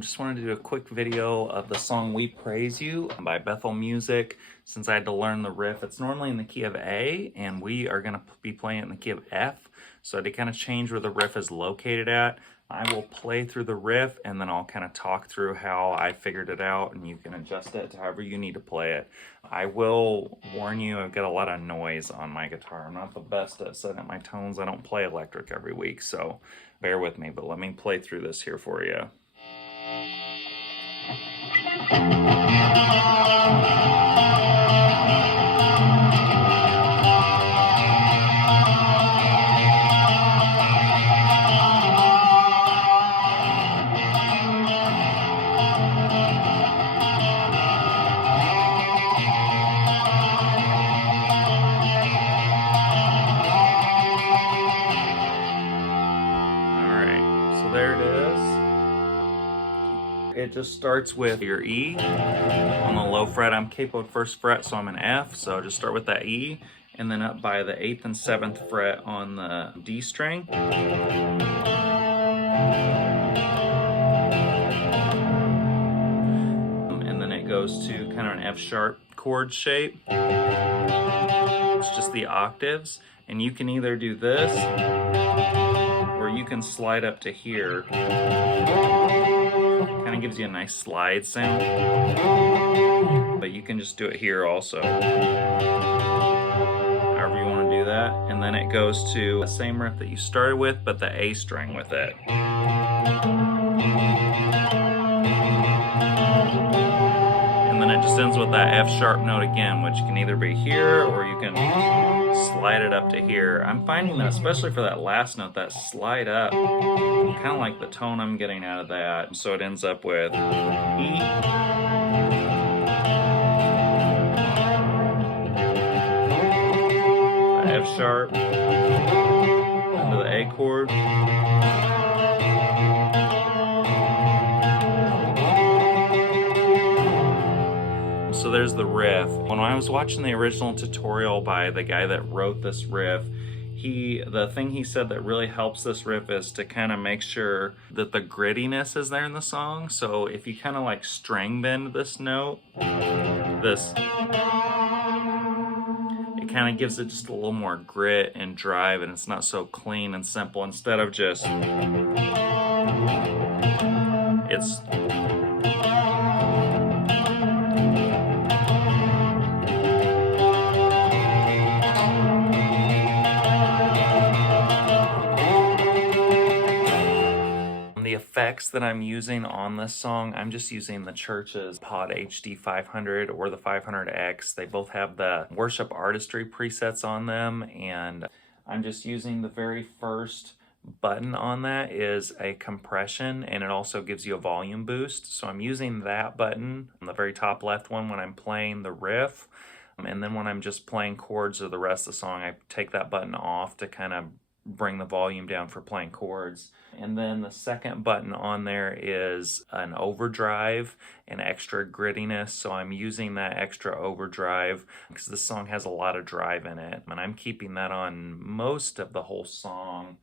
Just wanted to do a quick video of the song We Praise You by Bethel Music. Since I had to learn the riff, it's normally in the key of A, and we are going to be playing it in the key of F. So to kind of change where the riff is located at, I will play through the riff, and then I'll kind of talk through how I figured it out, and you can adjust it to however you need to play it. I will warn you, I've got a lot of noise on my guitar. I'm not the best at setting up my tones. I don't play electric every week, so bear with me, but let me play through this here for you. There it is. It just starts with your E on the low fret. I'm capoed first fret, so I'm an F, so just start with that E, and then up by the 8th and 7th fret on the D string. And then it goes to kind of an F sharp chord shape. It's just the octaves, and you can either do this, you can slide up to here. Kind of gives you a nice slide sound, but you can just do it here also, however you want to do that. And then it goes to the same riff that you started with, but the A string with it. And then it just ends with that F sharp note again, which can either be here or you can slide it up to here. I'm finding that, especially for that last note, that slide up, kind of like the tone I'm getting out of that. So it ends up with E, the F sharp, into the A chord, so there's the riff. When I was watching the original tutorial by the guy that wrote this riff, the thing he said that really helps this riff is to kind of make sure that the grittiness is there in the song. So if you kind of like string bend this note, it kind of gives it just a little more grit and drive, and it's not so clean and simple. Instead of just, it's the effects that I'm using on this song, I'm just using the Church's Pod HD 500 or the 500X. They both have the worship artistry presets on them, and I'm just using the very first button on that is a compression, and it also gives you a volume boost. So I'm using that button on the very top left one when I'm playing the riff, and then when I'm just playing chords or the rest of the song, I take that button off to kind of bring the volume down for playing chords. And then the second button on there is an overdrive and extra grittiness, so I'm using that extra overdrive because this song has a lot of drive in it, and I'm keeping that on most of the whole song.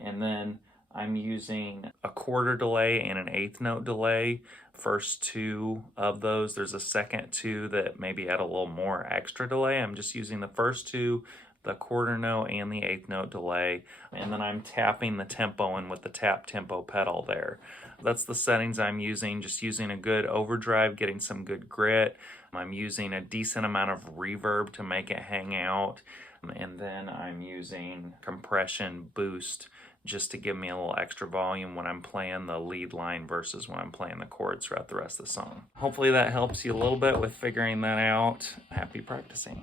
And then I'm using a quarter delay and an eighth note delay. First two of those, there's a second two that maybe add a little more extra delay. I'm just using the first two, the quarter note and the eighth note delay, and then I'm tapping the tempo in with the tap tempo pedal there. That's the settings I'm using, just using a good overdrive, getting some good grit. I'm using a decent amount of reverb to make it hang out, and then I'm using compression boost just to give me a little extra volume when I'm playing the lead line versus when I'm playing the chords throughout the rest of the song. Hopefully that helps you a little bit with figuring that out. Happy practicing.